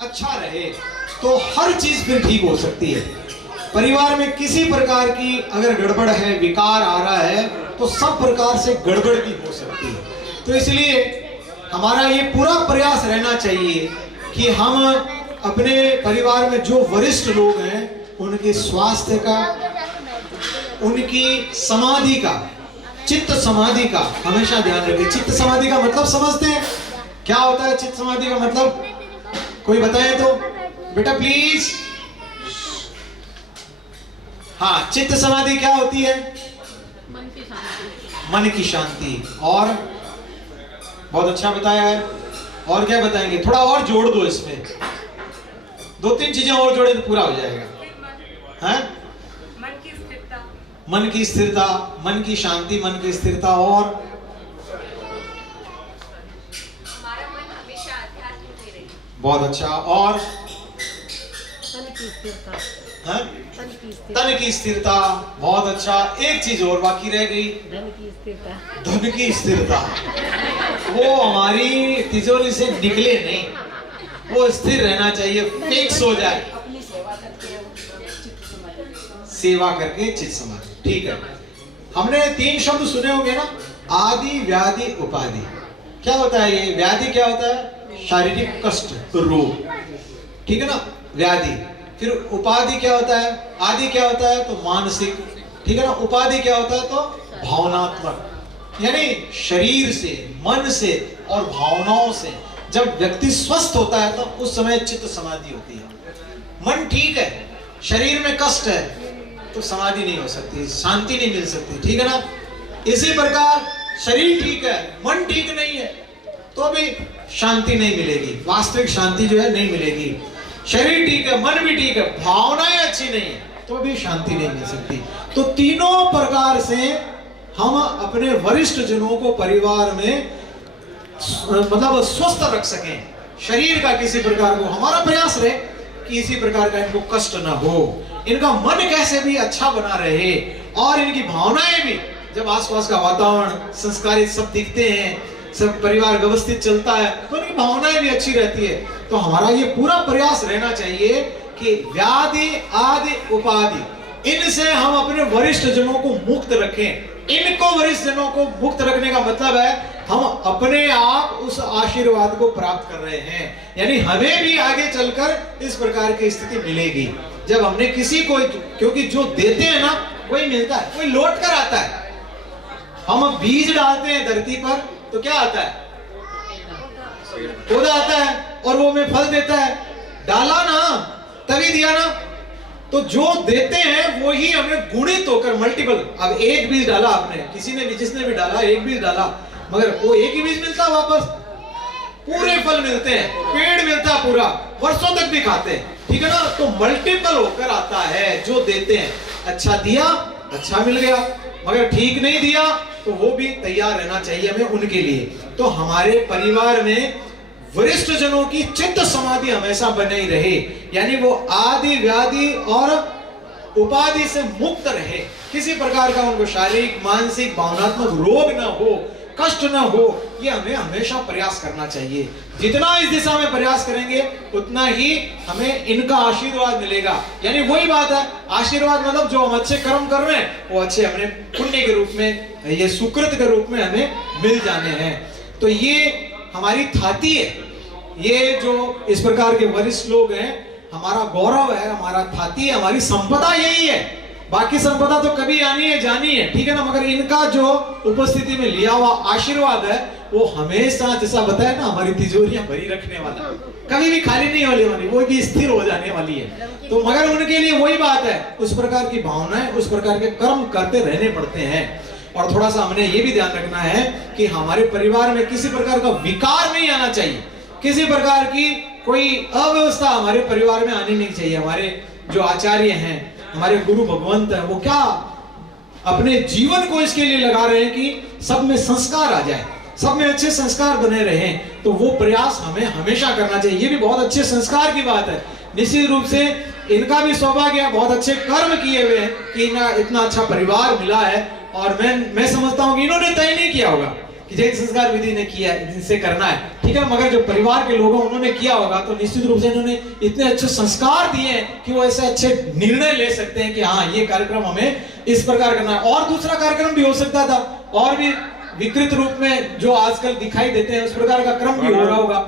अच्छा रहे तो हर चीज फिर ठीक हो सकती है। परिवार में किसी प्रकार की अगर गड़बड़ है, विकार आ रहा है, तो सब प्रकार से गड़बड़ भी हो सकती है। तो इसलिए हमारा ये पूरा प्रयास रहना चाहिए कि हम अपने परिवार में जो वरिष्ठ लोग हैं उनके स्वास्थ्य का, उनकी समाधि का, चित्त समाधि का हमेशा ध्यान रखें। चित्त समाधि का मतलब समझते हैं? क्या होता है चित्त समाधि का मतलब? कोई बताए तो बेटा प्लीज। हाँ, चित्त समाधि क्या होती है? मन की शांति। मन की शांति। और बहुत अच्छा बताया है। और क्या बताएंगे? थोड़ा और जोड़ दो इसमें, 2-3 चीजें और जोड़े तो पूरा हो जाएगा। हैं? मन की स्थिरता। मन की स्थिरता, मन की शांति, मन की स्थिरता। और हमारा मन हमेशा आध्यात्म में रहे। बहुत अच्छा। और तन की स्थिरता। हैं? तन की स्थिरता। तन की स्थिरता। बहुत अच्छा। एक चीज और बाकी रह गई, धन की स्थिरता। धन की स्थिरता। वो हमारी तिजोरी से निकले नहीं, वो स्थिर रहना चाहिए, फिक्स हो जाए। अपनी सेवा करके चित्त समाधि। सेवा करके चित्त समाधि। ठीक है। हमने 3 शब्द सुने होंगे ना, आदि, व्याधि, उपाधि। क्या होता है ये? व्याधि क्या होता है? शारीरिक कष्ट, रोग। ठीक है ना, व्याधि। फिर उपाधि क्या होता है? आदि क्या होता है? तो मानसिक। ठीक है ना। उपाधि क्या होता है? तो भावनात्मक, यानी शरीर से, मन से और भावनाओं से जब व्यक्ति स्वस्थ होता है तो उस समय चित्त समाधि होती है। मन ठीक है, शरीर में कष्ट है, तो समाधि नहीं हो सकती, शांति नहीं मिल सकती। ठीक है ना। इसी प्रकार शरीर ठीक है, मन ठीक नहीं है, तो भी शांति नहीं मिलेगी, वास्तविक शांति जो है नहीं मिलेगी। शरीर ठीक है, मन भी ठीक है, भावनाएं अच्छी नहीं है, तो भी शांति नहीं मिल सकती। तो तीनों प्रकार से हम अपने वरिष्ठ जनों को परिवार में मतलब स्वस्थ रख सकें। शरीर का किसी प्रकार को हमारा प्रयास रहे कि इसी प्रकार का इनको कष्ट ना हो, इनका मन कैसे भी अच्छा बना रहे, और इनकी भावनाएं भी, जब आसपास का वातावरण संस्कारित सब दिखते हैं, सब परिवार व्यवस्थित चलता है, तो उनकी भावनाएं भी अच्छी रहती है। तो हमारा ये पूरा प्रयास रहना चाहिए कि व्याधि, आदि, उपाधि, इनसे हम अपने वरिष्ठ जनों को मुक्त रखें। इनको वरिष्ठ जनों को मुक्त रखने का मतलब है हम अपने आप उस आशीर्वाद को प्राप्त कर रहे हैं, यानी हमें भी आगे चलकर इस प्रकार की स्थिति मिलेगी जब हमने किसी को, क्योंकि जो देते हैं ना वही मिलता है, वही लौट कर आता है। हम बीज डालते हैं धरती पर तो क्या आता है? पौधा आता है और वो हमें फल देता है। डाला ना तभी दिया ना। तो जो देते हैं वो ही हमें गुणित होकर मल्टीपल। अब एक बीज डाला आपने, किसी ने भी, जिसने भी डाला, एक बीज डाला, मगर वो एक ही बीज मिलता वापस, पूरे फल मिलते हैं, पेड़ मिलता पूरा, वर्षों तक भी खाते हैं। ठीक है ना। तो मल्टीपल होकर आता है जो देते हैं। अच्छा दिया, अच्छा मिल गया, मगर ठीक नहीं दिया तो वो भी तैयार रहना चाहिए हमें उनके लिए। तो हमारे परिवार में वरिष्ठ जनों की चित्त समाधि हमेशा बनी रहे, यानी वो आदि, व्याधि और उपाधि से मुक्त रहे, किसी प्रकार का उनको शारीरिक, मानसिक, भावनात्मक रोग ना हो, कष्ट ना हो। ये हमें हमेशा प्रयास करना चाहिए। जितना इस दिशा में प्रयास करेंगे उतना ही हमें इनका आशीर्वाद मिलेगा। यानी वही बात है, आशीर्वाद मतलब जो हम अच्छे कर्म कर रहे हैं वो अच्छे अपने पुण्य के रूप में, ये सुकृत के रूप में हमें मिल जाने हैं। तो ये हमारी थाती है, ये जो इस प्रकार के वरिष्ठ लोग हैं, हमारा गौरव है, हमारा थाती है, हमारी संपदा यही है। बाकी संपदा तो कभी आनी है जानी है, ठीक है ना, मगर इनका जो उपस्थिति में लिया हुआ आशीर्वाद है वो हमेशा, जैसा बताया ना, हमारी तिजोरियां भरी रखने वाला, कभी भी खाली नहीं होने वाली, वो भी स्थिर हो जाने वाली है। तो मगर उनके लिए वही बात है, उस प्रकार की भावनाएं, उस प्रकार के कर्म करते रहने पड़ते हैं। और थोड़ा सा हमने ये भी ध्यान रखना है कि हमारे परिवार में किसी प्रकार का विकार नहीं आना चाहिए, किसी प्रकार की कोई अव्यवस्था हमारे परिवार में आनी नहीं चाहिए। हमारे जो आचार्य हैं, हमारे गुरु भगवंत हैं, वो क्या अपने जीवन को इसके लिए लगा रहे हैं कि सब में संस्कार आ जाए, सब में अच्छे संस्कार बने रहें। तो वो प्रयास हमें हमेशा करना चाहिए। ये भी बहुत अच्छे संस्कार की बात है। निश्चित रूप से इनका भी सौभाग्य है, बहुत अच्छे कर्म किए हुए हैं कि इतना अच्छा परिवार मिला है। और मैं समझता हूं कि इन्होंने तय नहीं किया होगा, कि जैन संस्कार विधि ने किया है, इनसे करना है, ठीक है, मगर जो परिवार के लोगों उन्होंने किया होगा तो निश्चित रूप से इन्होंने इतने अच्छे संस्कार दिए हैं कि वो ऐसे अच्छे निर्णय ले सकते हैं कि हाँ ये कार्यक्रम हमें इस प्रकार करना है। और दूसरा कार्यक्रम भी हो सकता था, और भी विकृत रूप में जो आजकल दिखाई देते हैं उस प्रकार का क्रम भी हो रहा होगा,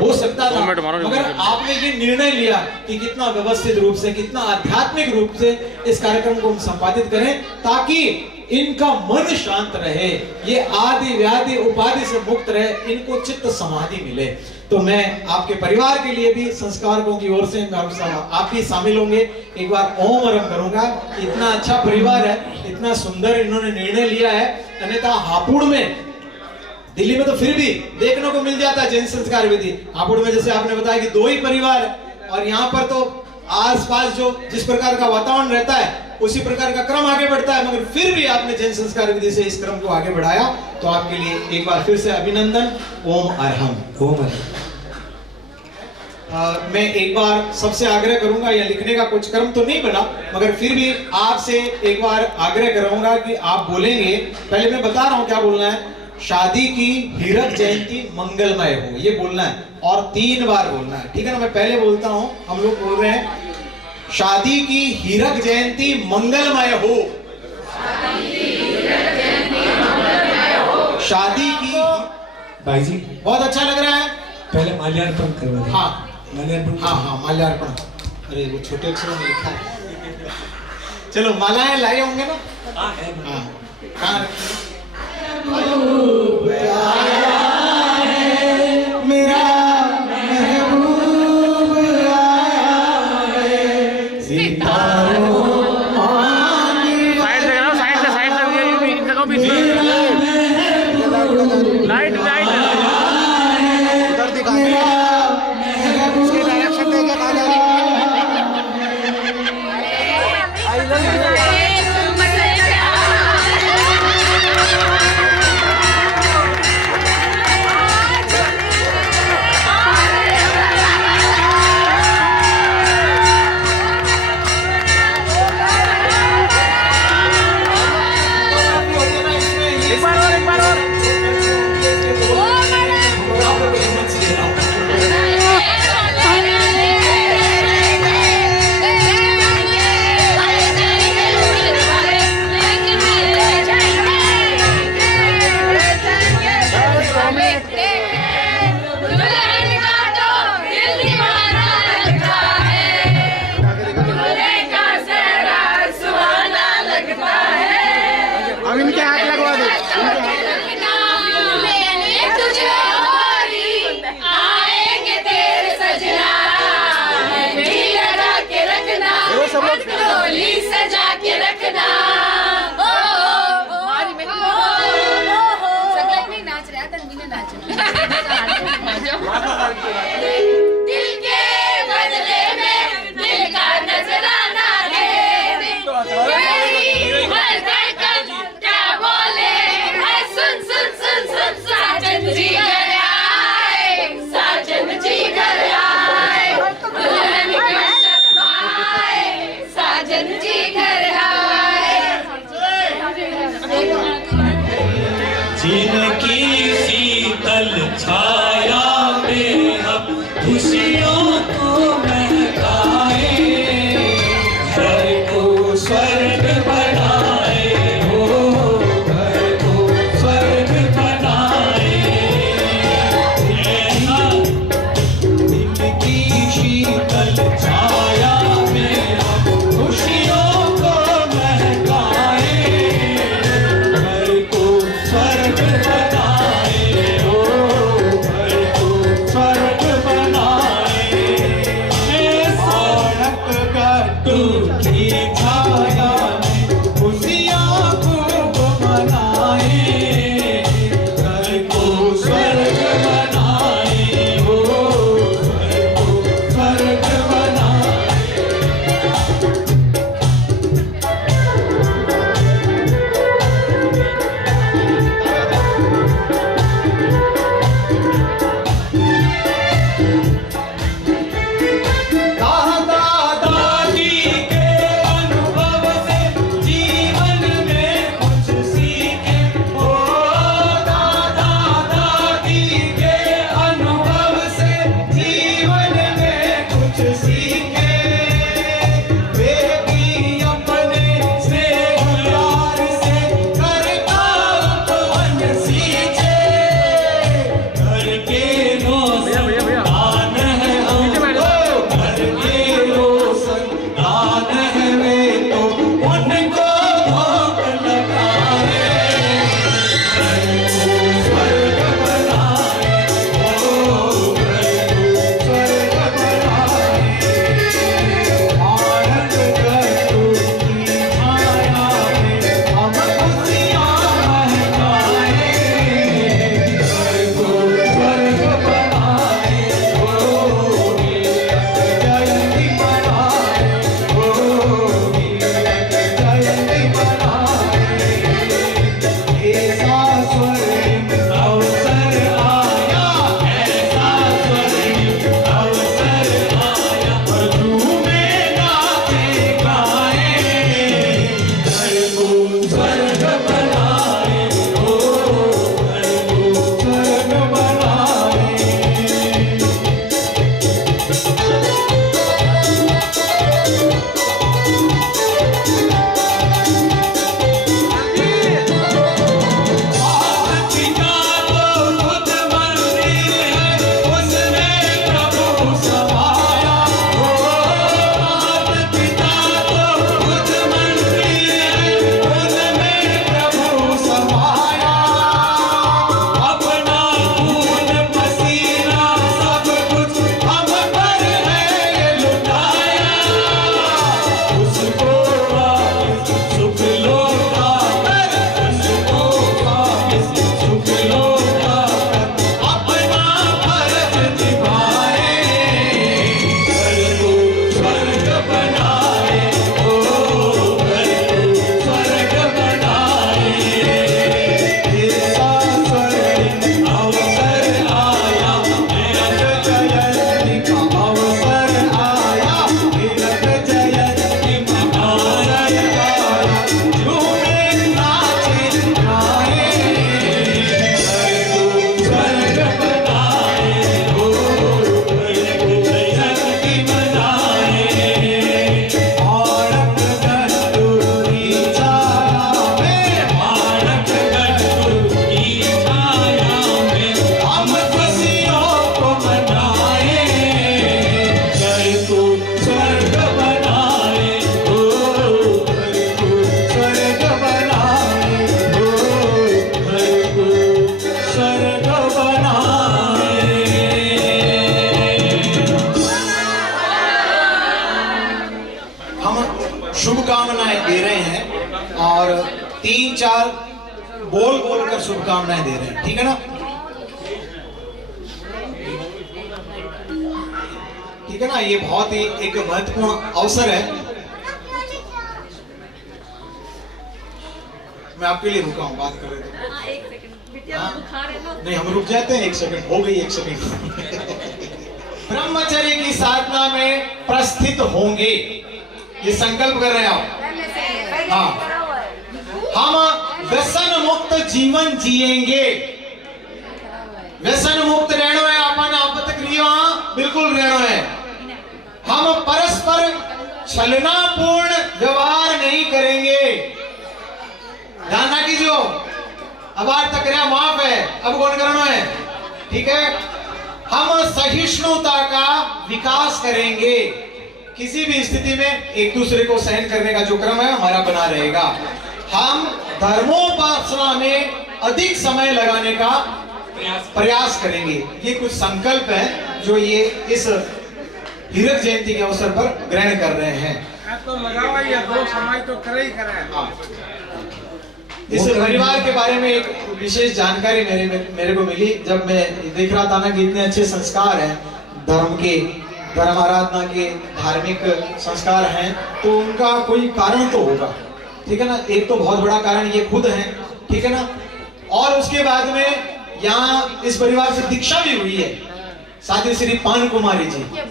हो सकता था, मगर आपने ये निर्णय लिया कि कितना व्यवस्थित रूप से, कितना आध्यात्मिक रूप से इस कार्यक्रम को हम संपादित करें ताकि इनका मन शांत रहे, ये आदि व्याधि उपाधि से मुक्त रहे, इनको चित्त समाधि मिले। तो मैं आपके परिवार के लिए भी संस्कारकों की ओर से आप भी शामिल होंगे, एक बार ओम आरंभ करूंगा। इतना अच्छा परिवार है, इतना सुंदर इन्होंने निर्णय लिया है, अन्यथा हापुड़ में, दिल्ली में तो फिर भी देखने को मिल जाता है जैन संस्कार विधि, हापुड़ में जैसे आपने बताया कि 2 ही परिवार है, और यहाँ पर तो आसपास जो जिस प्रकार का वातावरण रहता है उसी प्रकार का क्रम आगे बढ़ता है, मगर फिर भी आपने जैन संस्कार विधि से इस क्रम को आगे बढ़ाया, तो आपके लिए एक बार फिर से अभिनंदन। ओम अरहम। ओम अरहम। मैं एक बार सबसे आग्रह करूंगा, या लिखने का कुछ क्रम तो नहीं बना, मगर फिर भी आपसे एक बार आग्रह करूंगा कि आप बोलेंगे, पहले मैं बता रहा हूं क्या बोलना है, शादी की हीरक जयंती मंगलमय हो, ये बोलना है, और 3 बार बोलना है, ठीक है ना। मैं पहले बोलता हूं, हम लोग बोल रहे हैं, शादी की हीरक जयंती मंगलमय हो। शादी की, भाई जी बहुत अच्छा लग रहा है, पहले माल्यार्पण करवा दें। हाँ माल्यार्पण, हाँ माल्यार्पण। अरे वो छोटे अक्षरों में लिखा है। चलो मालाएं लाए होंगे ना? हाँ है। हाँ कहाँ रखी? मेरा महबूब आया है, सितारों लाइट लाइट उधर दिखाएं, उसके डायरेक्शन देके कहा जा रही है। अब इनके हाथ लगवा दो। आएंगे तेरे सजना, लगा के रखना, डोली सजा के रखना। सगळे नहीं नाच रहा, तन्वी ने दिल के बदले में दिल का नजराना दे। साजन जी घर आए, साजन जी घर आए, दुल्हन का शर्माए, साजन जी घर आए। जिनकी शीतल छाया में हम खुशियों को महकाए, घर को स्वर्ग बनाए, हो घर को स्वर्ग बनाए। जिनकी शीतल छाया में हम खुशियों को महकाए, घर को स्वर्ग बनाए, हो घर को स्वर्ग बनाए। और 3-4 बोल बोल कर शुभकामनाएं दे रहे हैं, ठीक है ना? ठीक है ना? ये बहुत ही एक महत्वपूर्ण अवसर है। मैं आपके लिए रुका हूं, बात कर रहे थे। हाँ, एक सेकंड बिटिया बुखार है ना। नहीं, हम रुक जाते हैं, 1 सेकंड हो गई, 1 सेकंड। ब्रह्मचर्य की साधना में प्रस्थित होंगे, ये संकल्प कर रहे हैं आप। हाँ, हम व्यसन मुक्त जीवन जिएंगे। व्यसन मुक्त रहना है, अपन आपत क्रिया बिल्कुल रहना है। हम परस्पर छलनापूर्ण व्यवहार नहीं करेंगे। ध्यान ना कीजिए, अब आज तक रहा माफ है, अब कौन करना है, ठीक है? हम सहिष्णुता का विकास करेंगे। किसी भी स्थिति में एक दूसरे को सहन करने का जो क्रम है हमारा बना रहेगा। हम धर्मोपासना में अधिक समय लगाने का प्रयास करेंगे। ये कुछ संकल्प है जो ये इस हीरक जयंती के अवसर पर ग्रहण कर रहे हैं। तो लगावा या दो समाज तो करे ही करे। इस परिवार के बारे में एक विशेष जानकारी मेरे को मिली जब मैं देख रहा था ना कि इतने अच्छे संस्कार हैं धर्म के, धर्म आराधना के, धार्मिक संस्कार हैं, तो उनका कोई कारण तो होगा, ठीक है ना? एक तो बहुत बड़ा कारण ये खुद हैं, ठीक है ना? और उसके बाद में यहाँ इस परिवार से दीक्षा भी हुई है। साथी श्री पान कुमारी जी हैं,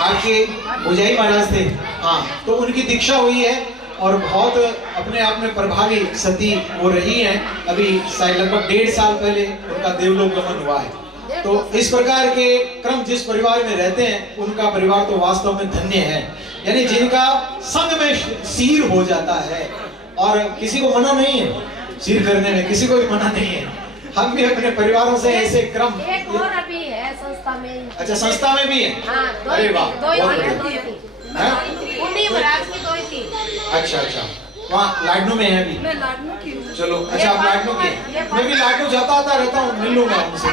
आपके भुजाई महाराज थे, हाँ, तो उनकी दीक्षा हुई है और बहुत अपने आप में प्रभावी सती वो रही हैं। अभी शायद लगभग 1.5 साल पहले उनका देवलोक गमन हुआ है। तो इस प्रकार के क्रम जिस परिवार में रहते हैं उनका परिवार तो वास्तव में धन्य है, यानी जिनका संग में सीर हो जाता है। और किसी को मना नहीं है सीर करने में, किसी को भी मना नहीं है। हम भी अपने परिवारों से ऐसे क्रम एक और अभी है संस्था में। अच्छा, संस्था में भी है? हाँ, अरे वाह, दो ही हैं? उन्हीं महाराज की दो ही थी। अच्छा अच्छा, वहाँ लाडनू में है अभी? मैं लाडनू की हूँ। चलो, अच्छा आप लाडनू के? मैं भी लाडनू जाता आता रहता हूँ, मिल लूंगा उनसे।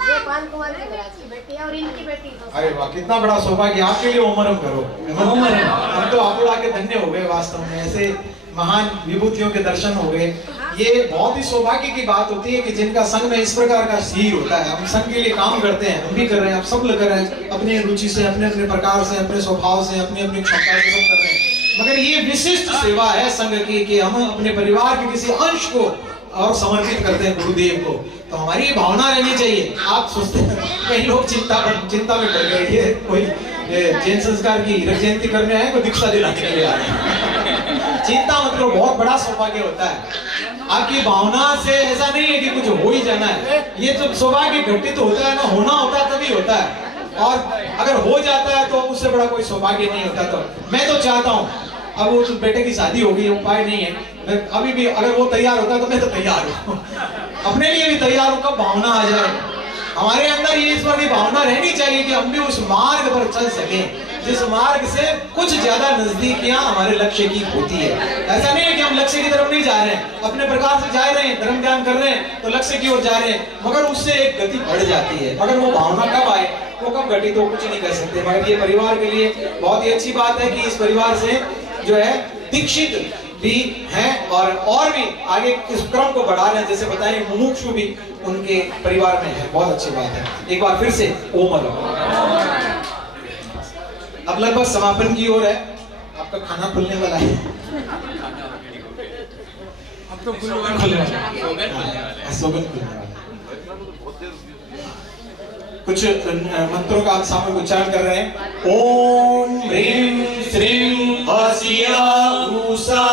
ये पान कुमार के महाराज की बेटी है और इनकी बेटी। अरे वाह, कितना बड़ा सौभाग्य आपके लिए। ओमरम करो, हम तो आप आके धन्य हो गए वास्तव में, ऐसे महान विभूतियों के दर्शन हो गए। ये बहुत ही सौभाग्य की बात होती है कि जिनका संघ में इस प्रकार का सीर होता है। हम संघ के लिए काम करते हैं, हम भी कर रहे हैं, आप सब लोग कर रहे हैं, अपनी रुचि से, अपने अपने प्रकार से, अपने स्वभाव से, अपनी अपनी क्षमता से सब कर रहे हैं। मगर ये विशिष्ट सेवा है संघ की कि हम अपने परिवार के किसी अंश को और समर्पित करते हैं गुरुदेव को। तो हमारी ये भावना रहनी चाहिए। आप सोचते हैं कई लोग चिंता में पड़ गए, ये कोई जैन संस्कार की हीरक जयंती करने आए, कोई दीक्षा दिलाने के लिए आ रहे हैं। चिंता मत करो, बहुत बड़ा सौभाग्य होता है। आपकी भावना से ऐसा नहीं है कि कुछ हो ही जाना है। ये तो सौभाग्य घटित होता है ना, होना होता है तभी होता है, और अगर हो जाता है तो उससे बड़ा कोई सौभाग्य नहीं होता। तो मैं तो चाहता हूँ, अब वो बेटे की शादी हो गई, उपाय नहीं है, मैं अभी भी अगर वो तैयार होता है तो मैं तो तैयार हूँ, अपने लिए भी तैयार हूँ। कब भावना आ जाए हमारे अंदर, ये ईश्वर की भावना रहनी चाहिए कि हम भी उस मार्ग पर चल सकें जिस मार्ग से कुछ ज्यादा नजदीकियां हमारे लक्ष्य की होती है। ऐसा नहीं है कि हम लक्ष्य की तरफ नहीं जा रहे हैं, अपने प्रकार से जा रहे हैं, धर्म ध्यान कर रहे हैं तो लक्ष्य की ओर जा रहे हैं, मगर उससे एक गति बढ़ जाती है। मगर वो भावना कब आए, वो कब घटी, तो कुछ नहीं कर सकते। मगर ये परिवार के लिए बहुत ही अच्छी बात है कि इस परिवार से जो है दीक्षित भी हैं और भी आगे इस क्रम को बढ़ा रहे हैं। जैसे बताएं, मुमुक्षु भी उनके परिवार में है, बहुत अच्छी बात है। एक बार फिर से ओम नमः। अब लगभग समापन की ओर है, आपका खाना खुलने वाला है। अब तो खुलने वाला है, सोगन खुलने वाला है। कुछ मंत्रों का आप सामूहिक उच्चारण कर रहे हैं। ओम ह्रीं श्रीं हसिया उषा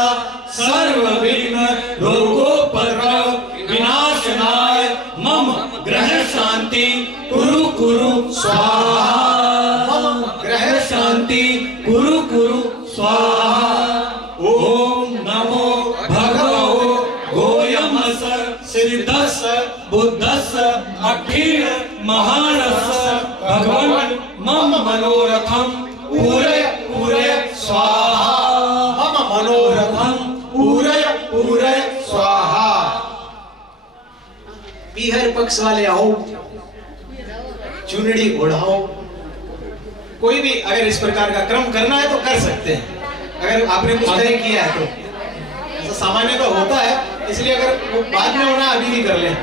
सर्व विघ्न रोगोपद्रव विनाशनाय मम ग्रह शांति कुरु कुरु स्वाहा। मम ग्रह शांति कुरु कुरु स्वाहा। ओम नमो भगवो गोयमस सिद्धस बुद्धस अखिल महारस भगवान मम मनोरथम पूरय पूरय स्वाहा। मम मनोरथम पूरय पूरय स्वाहा। पीहर पक्ष वाले आओ, चुनड़ी ओढ़ाओ, कोई भी अगर इस प्रकार का क्रम करना है तो कर सकते हैं, अगर आपने कुछ तय किया है तो। ऐसा सामान्य तो होता है, इसलिए अगर वो बाद में होना अभी भी कर लें।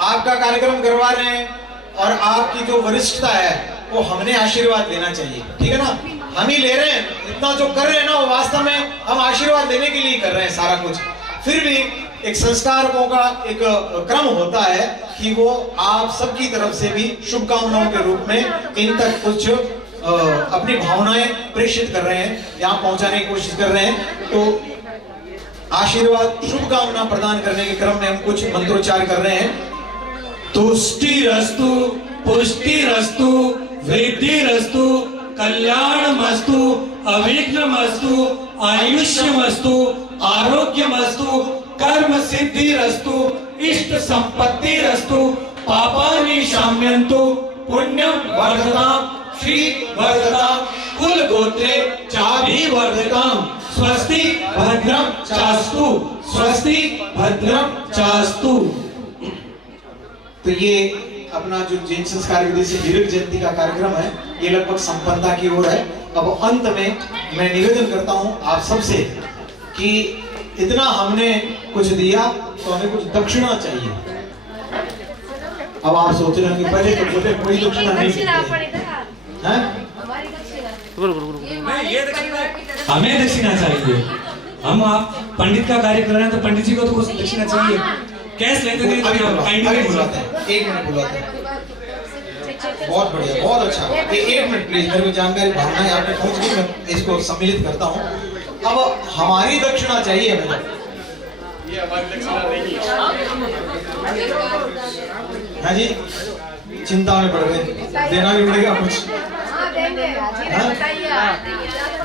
आपका कार्यक्रम करवा रहे हैं और आपकी जो वरिष्ठता है वो हमने आशीर्वाद लेना चाहिए, ठीक है ना। हम ही ले रहे हैं, इतना जो कर रहे हैं ना वो वास्तव में हम आशीर्वाद देने के लिए कर रहे हैं सारा कुछ। फिर भी एक संस्कारकों का एक क्रम होता है कि वो आप सबकी तरफ से भी शुभकामनाओं के रूप में इन तक कुछ अपनी भावनाएं प्रेषित कर रहे हैं, यहाँ पहुंचाने की कोशिश कर रहे हैं। तो आशीर्वाद शुभकामना प्रदान करने के क्रम में हम कुछ मंत्रोच्चार कर रहे हैं। तुष्टिरस्तु पुष्टिरस्तु वृद्धिरस्तु कल्याणमस्तु अविघ्नमस्तु आयुष्यमस्तु आरोग्यमस्तु कर्म सिद्धिरस्तु इष्ट संपत्तिरस्तु पापानि शाम्यन्तु पुण्यं वर्धताम् श्री वर्धताम् कुल गोत्रे चाभिवर्धताम् स्वस्ति भद्रं चास्तु स्वस्ति भद्रं चास्तु। तो ये अपना जो जैन संस्कार विधि से हीरक जयंती का कार्यक्रम है ये लगभग संपन्नता की ओर है। अब अंत में मैं निवेदन करता हूँ आप सबसे कि इतना हमने कुछ दिया तो हमें कुछ दक्षिणा चाहिए। अब आप सोच रहे हैं कि पहले तो बोले कोई दक्षिणा नहीं देते हैं, हमें दक्षिणा चाहिए। हम आप पंडित का कार्य कर रहे हैं तो पंडित जी को तो कुछ दक्षिणा चाहिए। कैश लेते थे अभी बुलाते हैं, 1 मिनट बुलाते हैं। बहुत बढ़िया, बहुत अच्छा। 1 मिनट प्लीज, मेरे को जानकारी भावना है आपने पहुंच गई, मैं इसको सम्मिलित करता हूँ। अब हमारी दक्षिणा चाहिए मुझे। ये हमारी दक्षिणा नहीं है। हाँ जी, चिंता में पड़ गए, देना भी पड़ेगा कुछ।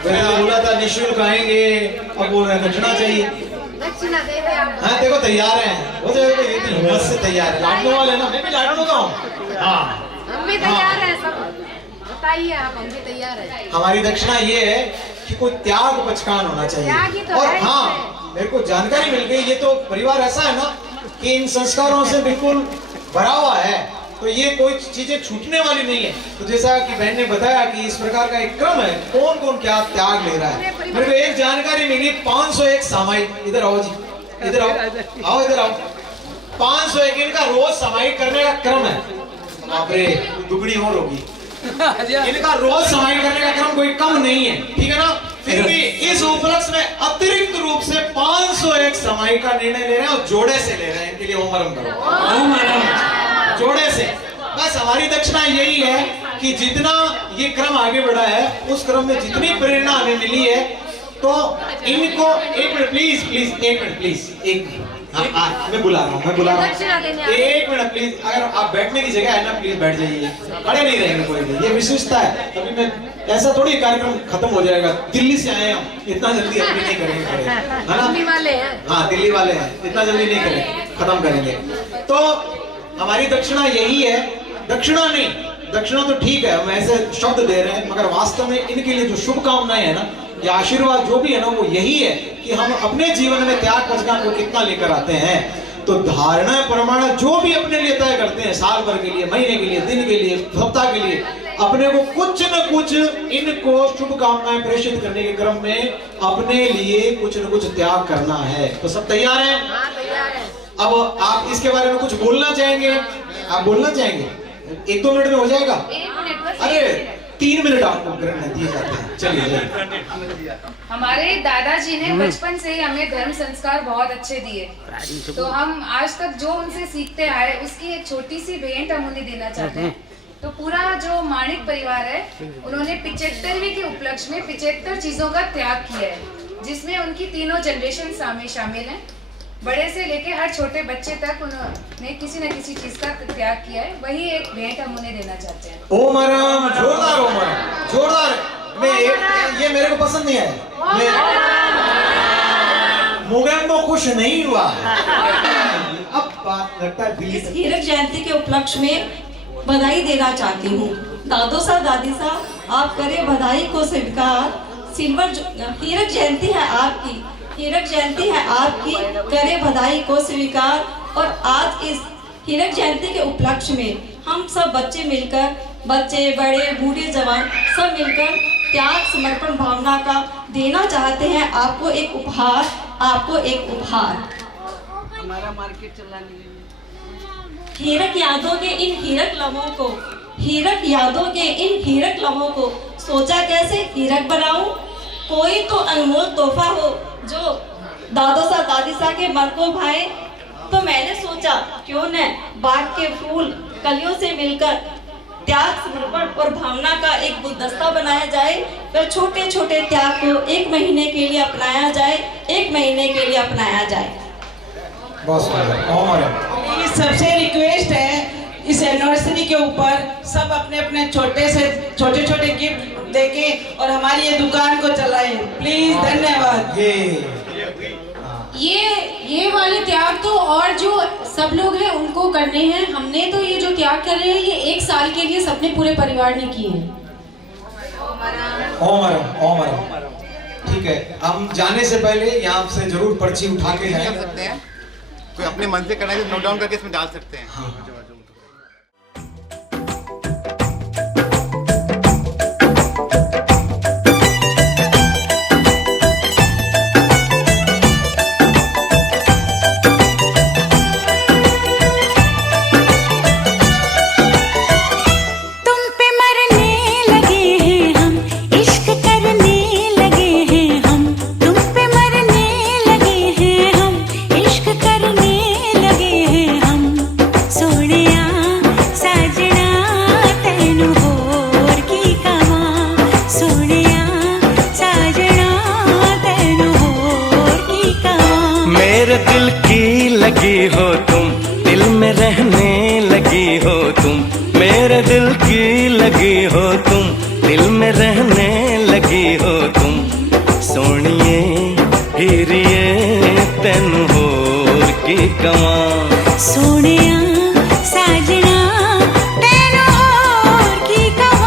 मैंने बोला था निःशुल्क आएंगे, अब बोल रहे हैं दक्षिणा चाहिए। हाँ देखो तैयार हैं, वो देखो इतनी हिम्मत से तैयार है। लाडलो वाले ना, मैं भी लाडलो का हूँ। हाँ हम भी तैयार हैं सब, बताइए आप, हम भी तैयार हैं। हमारी दक्षिणा ये है कि कोई त्याग पचकान होना चाहिए। तो और हाँ मेरे को जानकारी मिल गई, ये तो परिवार ऐसा है ना कि इन संस्कारों से बिल्कुल भरा हुआ है, तो ये कोई चीजें छूटने वाली नहीं है। तो जैसा कि बहन ने बताया कि इस प्रकार का एक क्रम है, कौन कौन क्या त्याग ले रहा है। मेरे को एक जानकारी मिली, 501 सामायिक। इधर आओ जी, इधर आओ, आओ इधर आओ। 501 इनका रोज सामायिक करने का क्रम है। बाप रे, दुगनी और होगी। इनका रोज सामायिक करने का क्रम कोई कम नहीं है, ठीक है ना। फिर भी इस उपलक्ष्य में अतिरिक्त रूप से 501 सामायिक का निर्णय ले रहे हैं और जोड़े से ले रहे हैं। इनके लिए ओम हरम करो, ओम हरम जोड़े से। बस हमारी दक्षिणा यही है कि जितना ये क्रम आगे बढ़ा है उस क्रम में जितनी प्रेरणा हमें मिली है, तो इनको 1 minute please, 1 minute please, 1 minute. मैं बुला रहा हूँ, 1 मिनट प्लीज। अगर आप बैठने की जगह है ना, प्लीज बैठ जाइए, खड़े नहीं रहेंगे कोई भी, ये विशेषता है। तभी मैं ऐसा थोड़ी कार्यक्रम खत्म हो जाएगा। दिल्ली से आए हम, इतना जल्दी अपनी नहीं करेंगे, है ना। दिल्ली वाले हैं, हाँ दिल्ली वाले हैं, इतना जल्दी नहीं करेंगे, खत्म करेंगे। तो हमारी दक्षिणा यही है, दक्षिणा नहीं, दक्षिणा तो ठीक है, हम ऐसे शब्द दे रहे हैं, मगर वास्तव में इनके लिए जो शुभकामनाएं है ना, ये आशीर्वाद जो भी है ना, वो यही है कि हम अपने जीवन में त्याग पचकान को कितना लेकर आते हैं। तो धारणा प्रमाण जो भी अपने लिए तय करते हैं, साल भर के लिए, महीने के लिए, दिन के लिए, सप्ताह के लिए, अपने को कुछ न कुछ इनको शुभकामनाएं प्रेषित करने के क्रम में अपने लिए कुछ न कुछ त्याग करना है। तो सब तैयार हैं? हाँ तैयार हैं। अब आप इसके बारे में कुछ बोलना चाहेंगे? आप बोलना चाहेंगे? 1-2 मिनट में हो जाएगा? 1 मिनट बस। अरे 3 मिनट आपको ग्रहण दिए जाते हैं। चलिए। हमारे दादाजी ने बचपन से ही हमें धर्म संस्कार बहुत अच्छे दिए, तो हम आज तक जो उनसे सीखते आए उसकी एक छोटी सी भेंट हम उन्हें देना चाहते हैं। तो पूरा जो माणिक परिवार है, उन्होंने 75वीं के उपलक्ष्य में 75 चीजों का त्याग किया है, जिसमें उनकी तीनों जनरेशन शामिल हैं। बड़े से लेके हर छोटे बच्चे तक उन्होंने किसी न किसी चीज का त्याग किया है। वही एक भेंट हम उन्हें देना चाहते हैं। ओम हरम, जोरदार ओम हरम, जोरदार। ये मेरे को पसंद नहीं आया। मुगेम्बो खुश नहीं हुआ। अब बात लगता है दिल्ली इस हीरक जयंती के उपलक्ष्य में बधाई देना चाहती हूँ। दादो साहब, दादी साहब, आप करें बधाई को स्वीकार। हीरक जयंती है आपकी, हीरक जयंती है आपकी, करे बधाई को स्वीकार। और आज इस हीरक जयंती के उपलक्ष्य में हम सब बच्चे मिलकर, बच्चे बड़े बूढ़े जवान सब मिलकर त्याग समर्पण भावना का देना चाहते हैं आपको एक उपहार, आपको एक उपहार। हमारा मार्केट चलाने हीरक यादों के इन हीरक लम्हों को, हीरक यादों के इन हीरक लम्हों को सोचा कैसे हीरक बनाऊं। कोई तो अनमोल तोहफा हो जो दादो सा दादी सा के मन को भाए। तो मैंने सोचा क्यों न बाग के फूल कलियों से मिलकर त्याग समर्पण और भावना का एक गुलदस्ता बनाया जाए। फिर छोटे छोटे त्याग को 1 महीने के लिए अपनाया जाए, 1 महीने के लिए अपनाया जाए। प्लीज सबसे रिक्वेस्ट है, इस एनिवर्सरी के ऊपर सब अपने अपने छोटे छोटे गिफ्ट देके और हमारी ये दुकान को चलाएं प्लीज। धन्यवाद। ये वाले त्याग तो और जो सब लोग हैं उनको करने हैं। हमने तो ये जो त्याग कर रहे हैं ये 1 साल के लिए सबने पूरे परिवार ने किए हैं। ठीक है, हम जाने से पहले यहाँ से जरूर पर्ची उठा के जाएं। सकते हैं, कोई अपने मन से करना है तो नोट डाउन करके इसमें डाल सकते हैं। हाँ। मेरे दिल की लगी हो तुम, दिल में रहने लगी हो तुम। मेरे दिल की लगी हो तुम, दिल में रहने लगी हो तुम। सोनिए हीरिए तेनू होर की कवां। सोनिया साजना तेनू होर की कवां।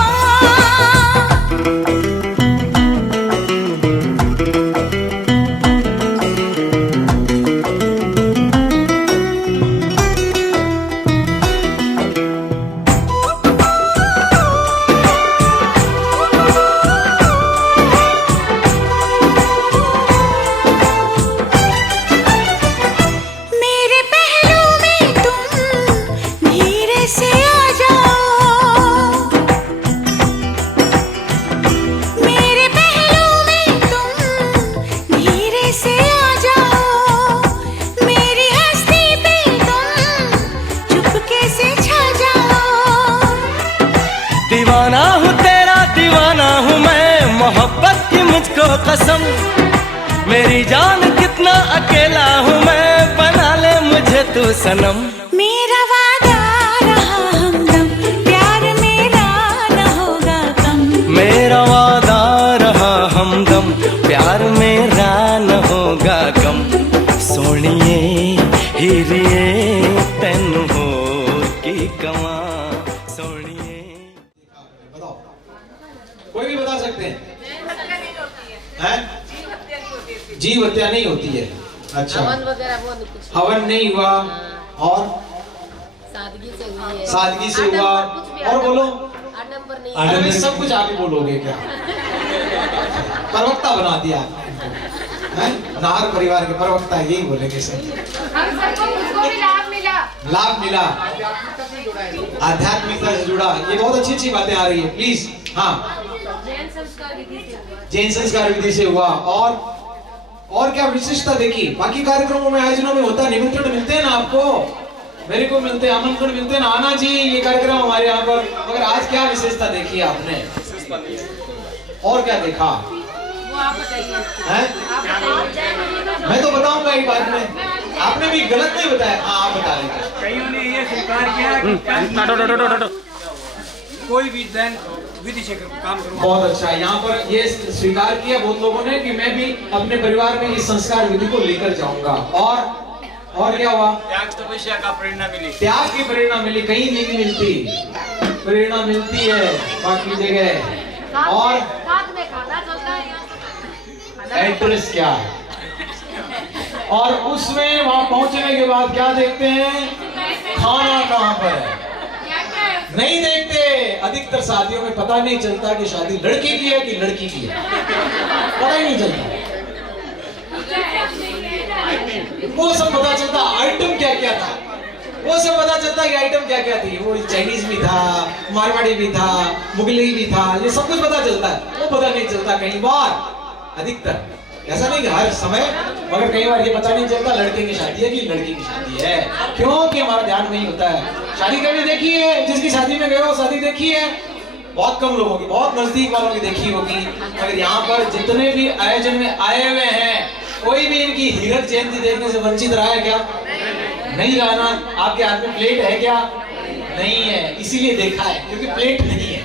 दीवाना हूँ तेरा दीवाना हूँ मैं, मोहब्बत की मुझको कसम। मेरी जान कितना अकेला हूँ मैं, बना ले मुझे तू सनम। मेरा वादा रहा हमदम, प्यार मेरा न होगा कम। मेरा वादा रहा हमदम, प्यार मेरा न होगा कम। सोनिए हीरिए तेनू होर की कवां। कोई भी बता सकते हैं? जीव हत्या नहीं होती है। अच्छा, हवन वगैरह वो नहीं, कुछ हवन नहीं हुआ और सादगी से हुई है। सादगी से हुआ और बोलो आडंबर नहीं। अरे सब कुछ आप ही बोलोगे क्या? प्रवक्ता बना दिया हैं? नाहर परिवार के प्रवक्ता यही बोलेंगे सर। हम सबको मुझको भी लाभ मिला। लाभ मिला, आध्यात्मिकता से जुड़ा। ये बहुत अच्छी अच्छी बातें आ रही है। प्लीज। हाँ, जैन संस्कार विधि से हुआ। जैन संस्कार विधि से हुआ। और क्या विशिष्टता देखी? बाकी कार्यक्रमों में आयोजनों में होता निमंत्रण मिलते हैं ना आपको, मेरे को मिलते हैं, आमंत्रण मिलते हैं ना, आना जी ये कार्यक्रम हमारे यहाँ पर। मगर आज क्या विशेषता देखी आपने? और क्या देखा? वो आप बताइए। मैं तो बताऊंगा एक बात में, आपने भी गलत नहीं बताया। हाँ, आप बता रहे। कईयों ने ये स्वीकार किया कि कोई भी जैन विधि से काम करूं। बहुत अच्छा, यहाँ पर ये स्वीकार किया बहुत लोगों ने कि मैं भी अपने परिवार में इस संस्कार विधि को लेकर जाऊंगा। और क्या हुआ? त्याग तपस्या का प्रेरणा मिली। त्याग की प्रेरणा मिली, कहीं नहीं मिलती। प्रेरणा मिलती है बाकी जगह। और साथ में खाना चलता है। एड्रेस क्या है? और उसमें वहां पहुंचने के बाद क्या देखते हैं? दिखाना कहाँ पर है, नहीं देखते। अधिकतर शादियों में पता नहीं चलता कि शादी लड़के की है कि लड़की की है, पता ही नहीं चलता। वो सब पता चलता आइटम क्या क्या था, वो सब पता चलता कि आइटम क्या क्या थी। वो चाइनीज भी था, मारवाड़ी भी था, मुगली भी था, ये सब कुछ पता चलता है। वो पता नहीं चलता कई बार, अधिकतर, ऐसा नहीं कि हर समय, मगर कई बार ये पता नहीं चलता लड़के की शादी है कि लड़की की शादी है, क्योंकि हमारा ध्यान नहीं होता है। शादी कभी देखी है? जिसकी शादी में गए हो शादी देखी है? बहुत कम लोगों की, बहुत नजदीक वालों की देखी होगी। मगर यहाँ पर जितने भी आयोजन में आए हुए हैं, कोई भी इनकी हीरक जयंती देखने से वंचित रहा है क्या? नहीं रहा ना। आपके हाथ में प्लेट है क्या? नहीं है, इसीलिए देखा है क्योंकि प्लेट नहीं है।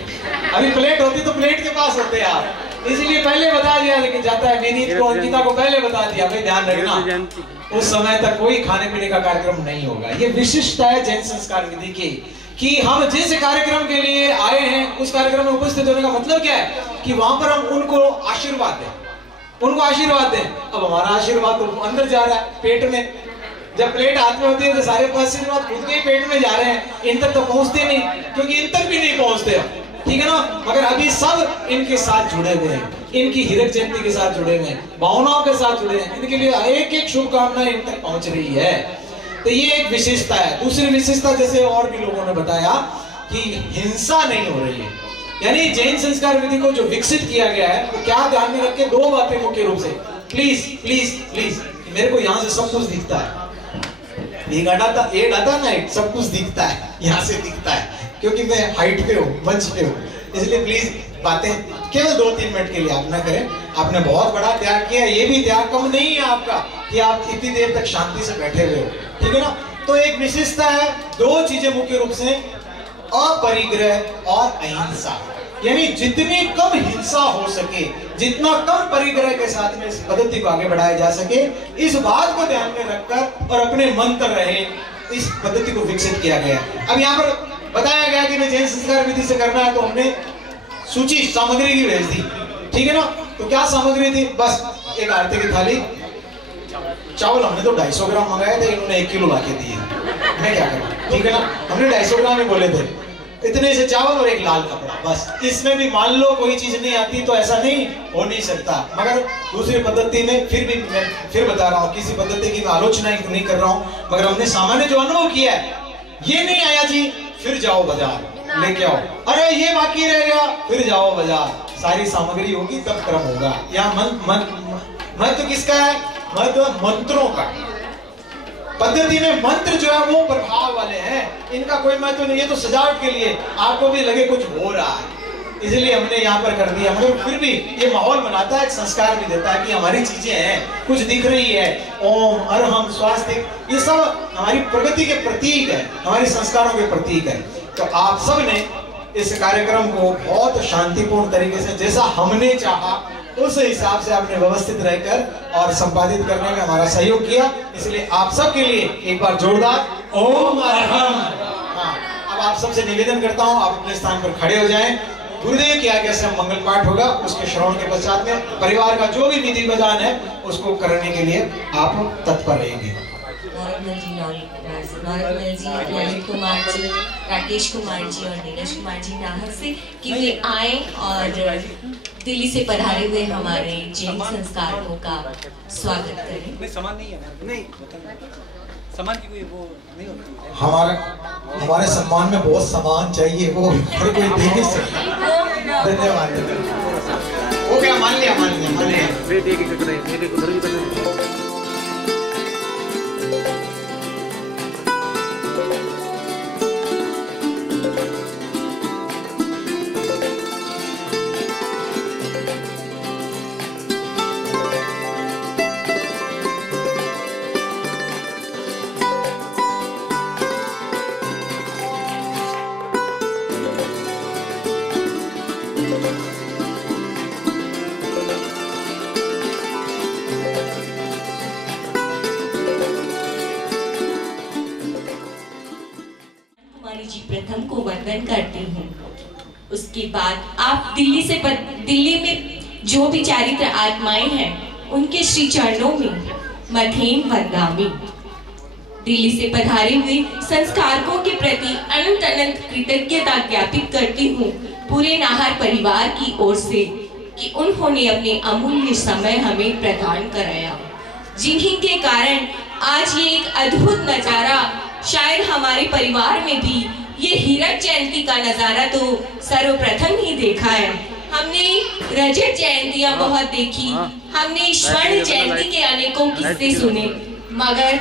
अभी प्लेट होती तो प्लेट के पास होते आप, इसलिए पहले बता दिया लेकिन जाता है। विनीत को, अंकिता को पहले बता दिया, भाई ध्यान रखना उस समय तक कोई खाने पीने का कार्यक्रम नहीं होगा। ये विशिष्टता है जैन संस्कार विधि की कि हम जिस कार्यक्रम के लिए आए हैं उस कार्यक्रम में उपस्थित होने का मतलब क्या है कि वहां पर हम उनको आशीर्वाद दें, उनको आशीर्वाद दें। अब हमारा आशीर्वाद तो अंदर जा रहा है पेट में, जब प्लेट हाथ में होती है तो सारे आशीर्वाद खुद के ही पेट में जा रहे हैं, इन तक तो पहुंचते नहीं, क्योंकि इन तक भी नहीं पहुंचते, ठीक है ना। मगर अभी सब इनके साथ जुड़े हुए हैं, इनकी हीरक जयंती के साथ जुड़े हुए हैं, भावनाओं के साथ जुड़े हैं, इनके लिए एक एक शुभकामनाएं इन तक पहुंच रही है। तो ये एक विशेषता है। दूसरी विशेषता, जैसे और भी लोगों ने बताया कि हिंसा नहीं हो रही है, यानी जैन संस्कार विधि को जो विकसित किया गया है तो क्या ध्यान में रख के दो बातें मुख्य रूप से, प्लीज प्लीज प्लीज, मेरे को यहाँ से सब कुछ दिखता है, ये डाटा ना, सब कुछ दिखता है, यहाँ से दिखता है क्योंकि मैं हाइट पे हूँ, मंच पे हूँ, इसलिए प्लीज बातें केवल 2-3 मिनट के लिए आप ना करें। आपने बहुत बड़ा त्याग किया, ये भी त्याग कम नहीं है आपका कि आप इतनी देर तक शांति से बैठे हुए हो, ठीक है ना। तो एक विशेषता है, दो चीजें मुख्य रूप से, अपरिग्रह और अहिंसा, यानी जितनी कम हिंसा हो सके, जितना कम परिग्रह के साथ में इस पद्धति को आगे बढ़ाया जा सके, इस बात को ध्यान में रखकर और अपने मंत्र रहे इस पद्धति को विकसित किया गया। अब यहाँ पर बताया गया कि मैं जैन संस्कार विधि से करना है, तो हमने सूची सामग्री की भेज दी, ठीक है ना। तो क्या सामग्री थी? बस एक आरती की थाली, चावल हमने तो 250 ग्राम मंगाए थे, इन्होंने 1 किलो लाके दिए, मैं क्या करूं, ठीक है ना। हमने 250 ग्राम ही बोले थे, इतने से चावल और एक लाल कपड़ा, बस। इसमें भी मान लो कोई चीज नहीं आती तो ऐसा नहीं हो नहीं सकता। मगर दूसरी पद्धति में फिर भी मैं फिर बता रहा हूँ, किसी पद्धति की मैं आलोचना नहीं कर रहा हूँ, मगर हमने सामान्य जो अनुभव किया है, ये नहीं आया जी फिर जाओ बाजार लेके आओ, अरे ये बाकी रह गया फिर जाओ बाजार, सारी सामग्री होगी तब क्रम होगा। यहाँ महत्व किसका है? महत्व मंत्रों का। पद्धति में मंत्र जो है वो प्रभाव वाले हैं, इनका कोई महत्व नहीं है। तो सजावट के लिए आपको भी लगे कुछ हो रहा है, इसलिए हमने यहाँ पर कर दिया। मगर फिर भी ये माहौल बनाता है, एक संस्कार भी देता है कि हमारी चीजें हैं, कुछ दिख रही है, ओम अरहम स्वास्थ्य, ये सब हमारी प्रगति के प्रतीक है, हमारे संस्कारों के प्रतीक है। तो आप सब ने इस कार्यक्रम को बहुत शांतिपूर्ण तरीके से, जैसा हमने चाहा उस हिसाब से आपने व्यवस्थित रहकर और संपादित करने में हमारा सहयोग किया, इसलिए आप सब के लिए एक बार जोरदार ओम अरहम। हाँ, अब आप सबसे निवेदन करता हूँ, आप अपने स्थान पर खड़े हो जाएं। गुरुदेव की आज्ञा से मंगल पाठ होगा, उसके श्रवण के पश्चात में परिवार का जो भी विधि विधान है उसको करने के लिए आप तत्पर रहेंगे। नौरतमल जी, ललित कुमार जी, राकेश कुमार जी और नीरज कुमार जी नाहर से कि वे आए और दिल्ली से पधारे हुए हमारे जैन संस्कारों का स्वागत करें। नहीं सामान नहीं है, नहीं सामान की कोई वो नहीं होती है। हमारे सम्मान में बहुत सामान चाहिए, वो हर कोई दे नहीं सकता। धन्यवाद। हो गया, मान लिया। जी प्रथम को वंदन करती हूँ। उसके बाद आप दिल्ली में जो भी चारित्र आत्माएं हैं उनके श्री चरणों में मथेन वंदामि। दिल्ली से पधारे हुए संस्कारकों के प्रति अनंत अनंत कृतज्ञता ज्ञापित करती हूँ पूरे नाहर परिवार की ओर से कि उन्होंने अपने अमूल्य समय हमें प्रदान कराया, जिन्हीं के कारण आज ये एक अद्भुत नजारा शायद हमारे परिवार में भी ये हीरक जयंती का नजारा तो सर्वप्रथम ही देखा है। हमने रजत जयंतियां बहुत देखी, हमने स्वर्ण जयंती के अनेकों किस्से सुने, मगर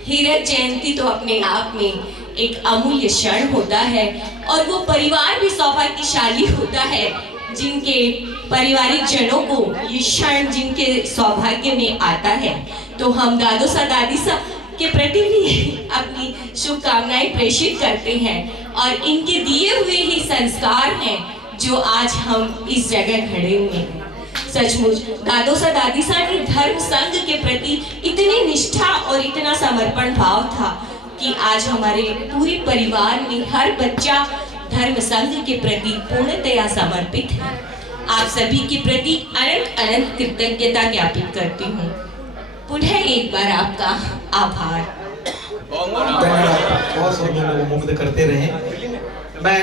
हीरक जयंती तो अपने आप में एक अमूल्य क्षण होता है और वो परिवार भी सौभाग्यशाली होता है जिनके पारिवारिक जनों को ये क्षण जिनके सौभाग्य में आता है। तो हम दादो सा दादी सा के प्रति भी अपनी शुभकामनाएं प्रेषित करते हैं और इनके दिए हुए ही संस्कार हैं जो आज हम इस जगह खड़े हुए हैं। सचमुच दादो सा दादी सा ने धर्म संघ के प्रति इतनी निष्ठा और इतना समर्पण भाव था कि आज हमारे पूरे परिवार में हर बच्चा धर्म संघ के प्रति पूर्णतया समर्पित है। आप सभी के प्रति अनंत अनंत कृतज्ञता ज्ञापित करती हूँ। पुनः एक बार आपका आभार। बहुत सारे लोग मुग्ध करते रहे। मैं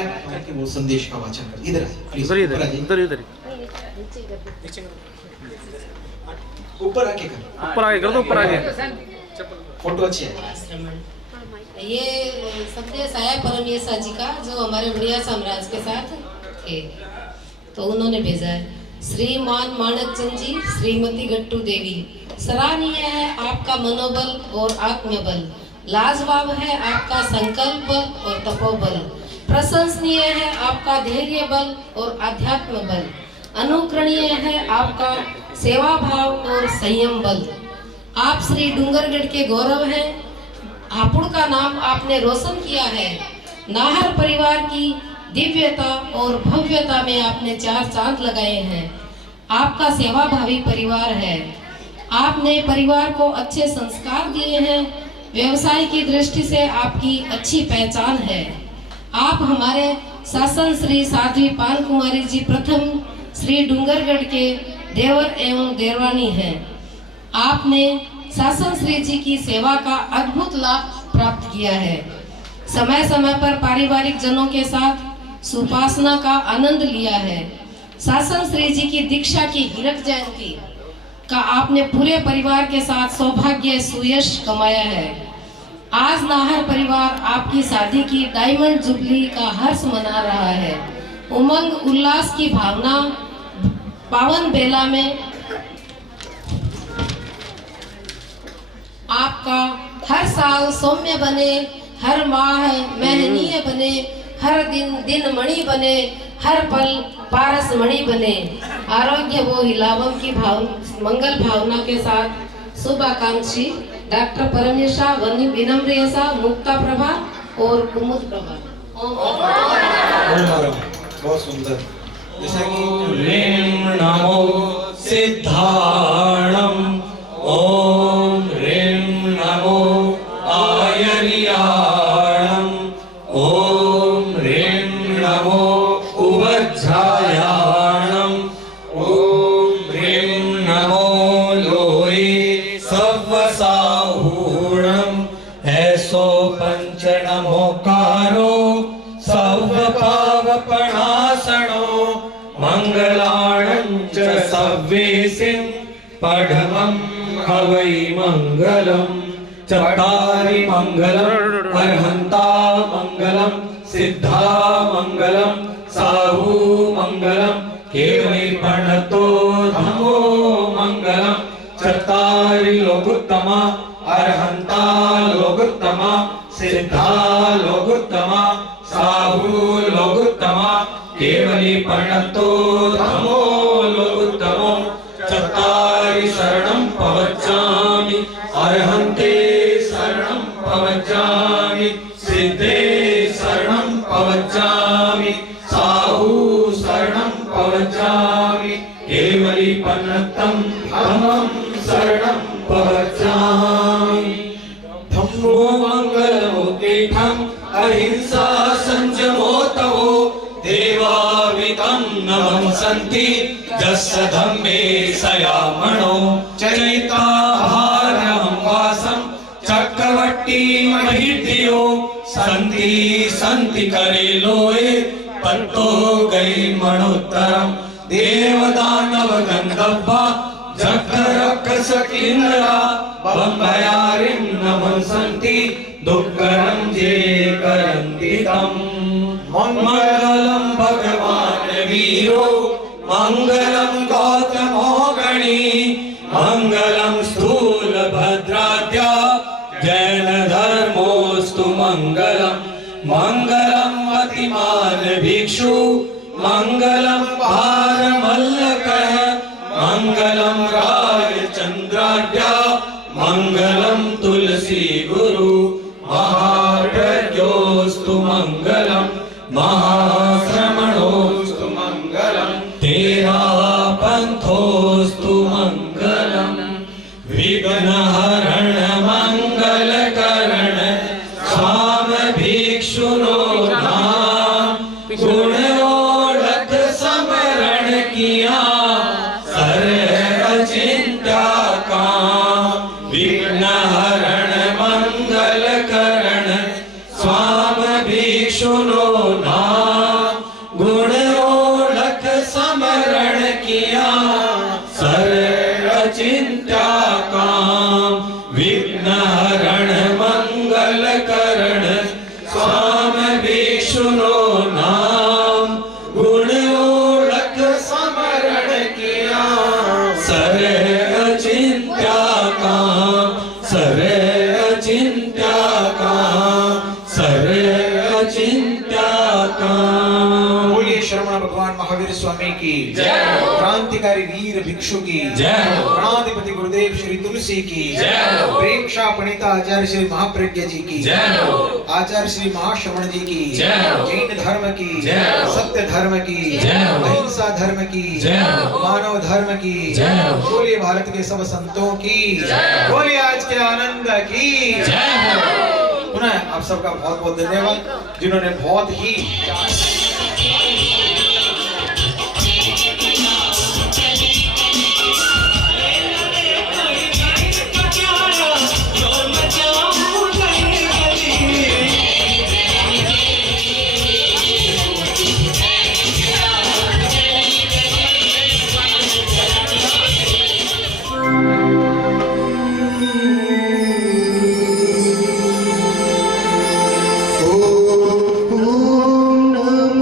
वो संदेश का वाचन कर इधर ऊपर आके कर दो ऊपर आके फोटो अच्छी है। ये संदेश आया परमेश्वर जी का जो हमारे उड़िया साम्राज्य के साथ थे, तो उन्होंने भेजा है। श्रीमान माणक चंद जी, श्रीमती गट्टू देवी, सराहनीय है आपका मनोबल और आत्मबल, लाजवाब है आपका संकल्प बल और तपोबल, प्रशंसनीय है आपका धैर्य बल और आध्यात्म बल, अनुकरणीय है आपका सेवा भाव और संयम बल। आप श्री डूंगरगढ़ के गौरव हैं। हापुड़ का नाम आपने रोशन किया है। नाहर परिवार की दिव्यता और भव्यता में आपने 4 चांद लगाए हैं। आपका सेवाभावी परिवार है। आपने परिवार को अच्छे संस्कार दिए हैं। व्यवसाय की दृष्टि से आपकी अच्छी पहचान है। आप हमारे शासन श्री साध्वी पान कुमारी जी प्रथम श्री डूंगरगढ़ के देवर एवं देवरानी हैं। आपने शासन श्री जी की सेवा का अद्भुत लाभ प्राप्त किया है। समय समय पर पारिवारिक जनों के साथ सुपासना का आनंद लिया है। शासन श्री जी की दीक्षा की हीरक जयंती का आपने पूरे परिवार के साथ सौभाग्य सुयश कमाया है। आज नाहर परिवार आपकी शादी की डायमंड जुबली का हर्ष मना रहा है। उमंग उल्लास की भावना पावन बेला में आपका हर साल सौम्य बने, हर माह महनीय बने, हर दिन दिन मणि बने, हर पल पारस मणि बने। आरोग्य वो हिलावम की मंगल भावना के साथ शुभाकांक्षी डॉक्टर परमेशा वनी विनम्रियसा मुक्ता प्रभा और कुमुद प्रभा। बहुत सुंदर। जैसा कि ह्रीं नमो सिद्धाणम, ओम ह्रीं नमो आयर्याणम, ओम ह्रीं नमो उवज्झायाणम, ओम ह्रीं नमो लोये सव्वसाहूणम, ऐसो पंच नमोकारो सव्वपावपणासनो, मंगलाणं च सव्वेसिं पढ़मं हवै मंगलम। चत्तारि मंगलम अर्हंता मंगलम, सिद्धा मंगलम, साहू मंगलम, केवली प्रणतो धमो मंगलम। चत्तारि लोकोत्तमा अर्हंता लोकोत्तमा, सिद्धा लोकोत्तमा, साहू लोकोत्तमा, केवली प्रणतो धमो लोकोत्तमो। चत्तारि शरणं पवच्चामि, अर्हन्ते शरणं पवच्चामि, सिद्धे शरणं पवच्चामि, साहू शरणं पवच्चामि, केवली पन्नतं धम्मं शरणं पवच्चामि। धम्मो मंगलमुत्तिठं अहिंसा संयमो तवो, देवावितं नमं सन्ति जस्य धम्मे सयामणो। चैताहार्यं वासं चक्रवर्ती सिद्धियों संति संति करे लोए पत्तो गई मणोत्तरम देवदानव गंधर्वा जगरक्षस किन्नरा बंभयारिं नमं संति दुःखरं जे करन्ति तम् मंगलम भगवान वीरो मंगलम गौतमो गणी मंगलम स्थूल भद्राद्या जैन धर्मोस्तु मंगलम मंगलम अतिमान भिक्षु मंगलम भारमल्लकः मंगलम राजचंद्राढ्या मंगलम तुलसी गुरु महाप्रज्ञोस्तु मंगलम महाश्रमणोस्तु मंगलम तेरा पंथोस्तु मंगलम विघ्नहरण मंगलकरण स्वाम भिक्षुनो नाम गुण ओढ़त समरण किया सर्व चिंता काम विघ्नहरण मंगलकरण स्वाम भिक्षुनो नाम गुण ओढ़त समरण किया सर्व चिंता काम विघ्नहरण मंगलकरण स्वाम भिक्षुनो नाम गुण ओढ़त समरण किया सर्व चिंता काम सर्व चिंता काम सर्व चिंता काम। बोलिए श्रवण भगवान महावीर स्वामी की जय हो। क्रांतिकारी वीर भिक्षु की जय हो। गणाधिपति गुरुदेव श्री तुलसी की जय हो। प्रेक्षा प्रणीता आचार्य श्री महाप्रज्ञ जी की जय हो। आचार्य श्री महाश्रवण जी की जय हो। जैन धर्म की जय हो। सत्य धर्म की जय हो। अहिंसा धर्म की जय हो। मानव धर्म की जय हो। बोलिए भारत के सब संतों की जय हो। बोलिए आज के आनंद की जय हो। पुनः आप सबका बहुत बहुत धन्यवाद जिन्होंने बहुत ही ओम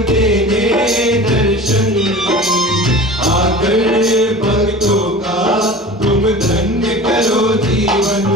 देने दर्शन, आकर भक्तों का तुम धन्य करो जीवन।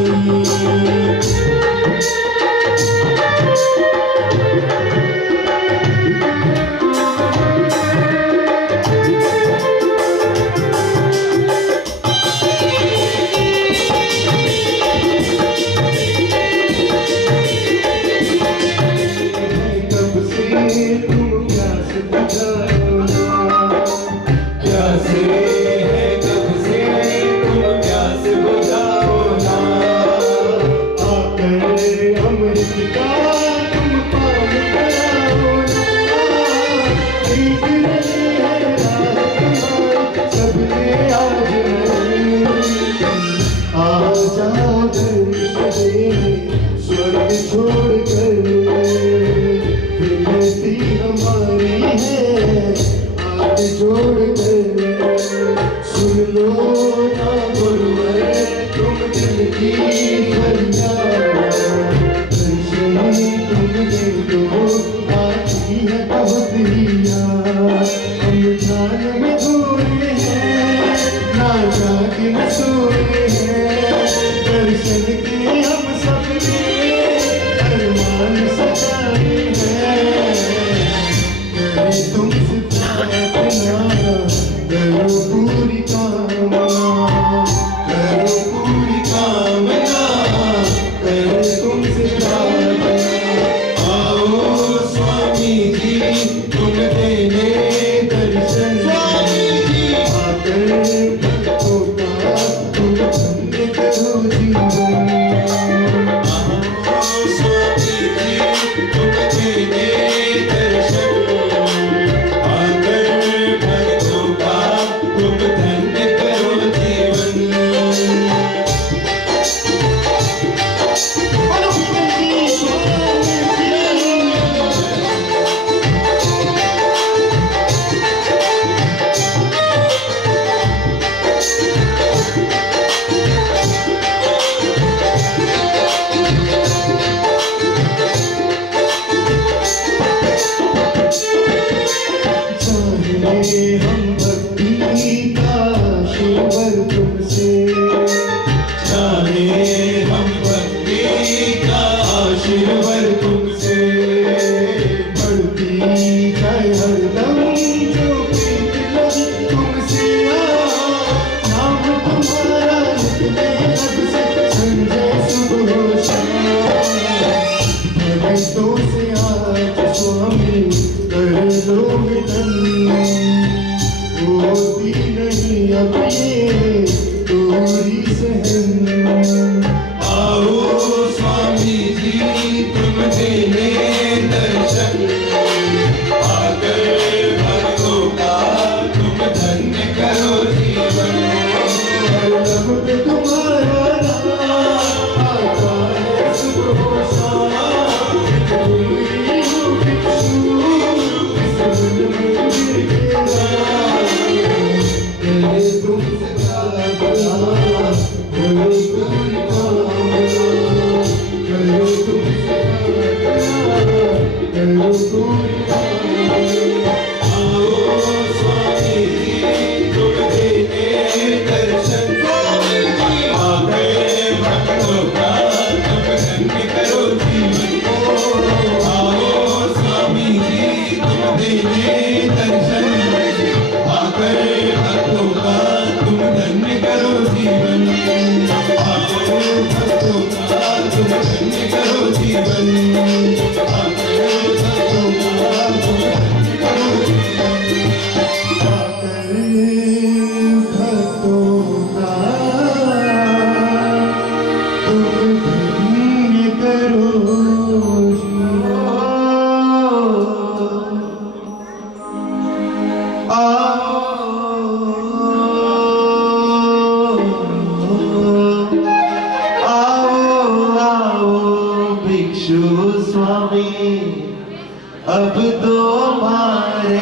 अब तो मारे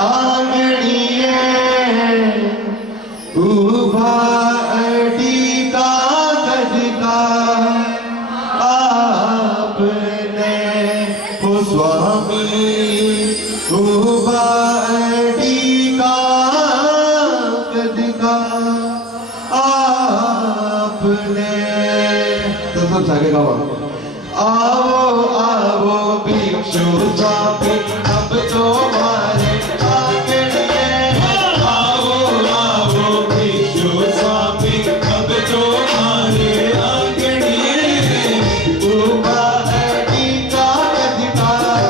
आंगड़िए उभा अड़ी कागज का आपने वो स्वामी आओ आओ भिक्षु स्वामी अब तो हमारे आंगन में आओ आओ भिक्षु स्वामी अब तो हमारे आंगन में उपाधि का अधिकार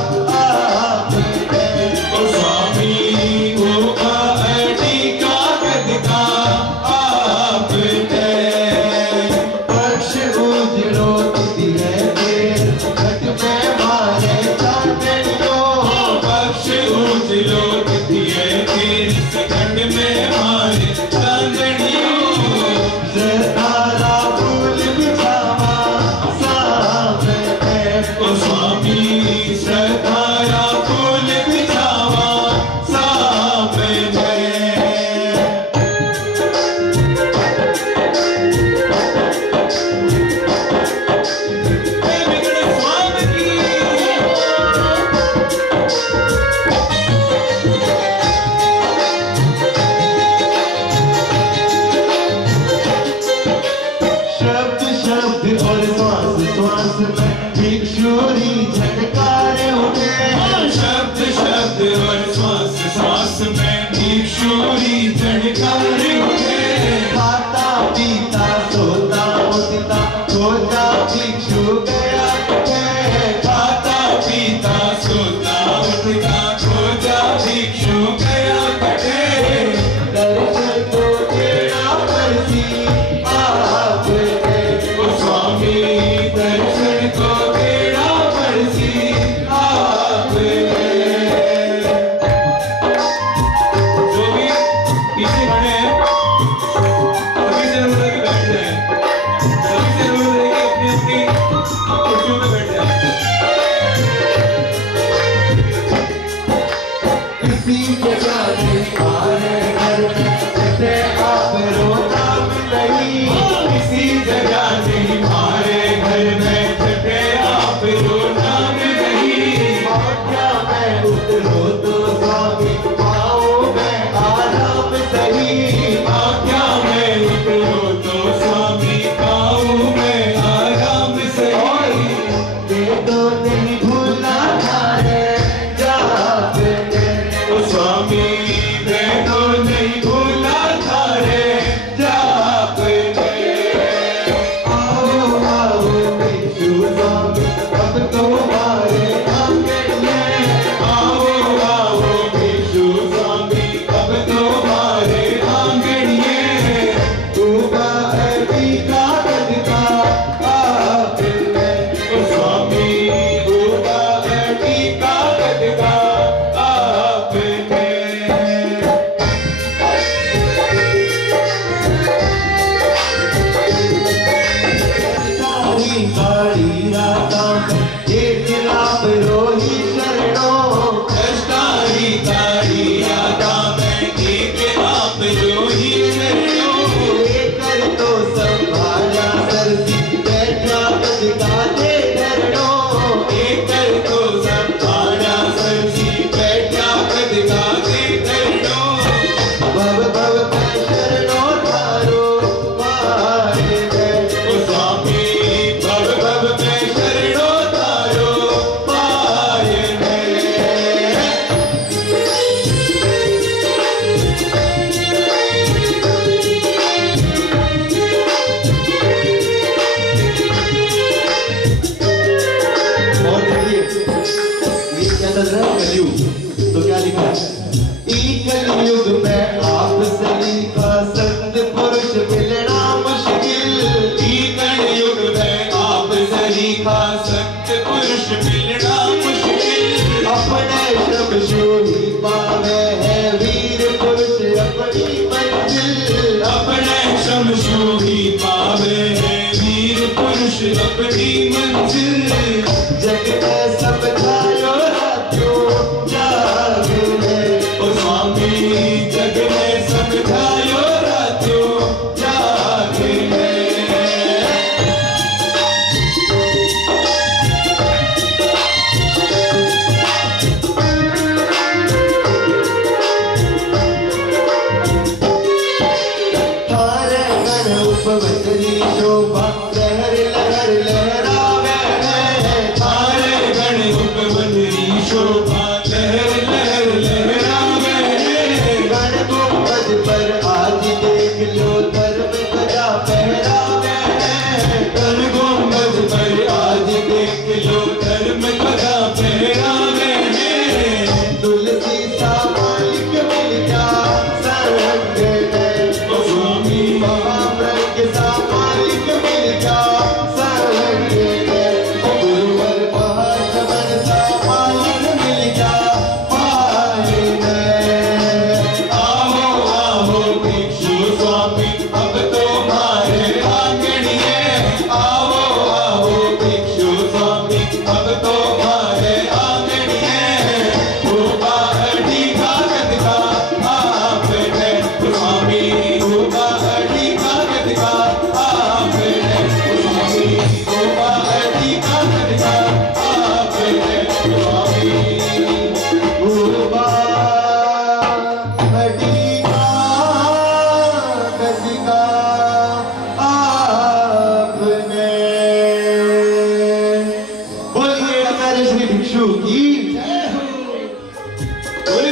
आपने ओ स्वामी उपाधि का अधिकार आपने पक्ष उजड़ो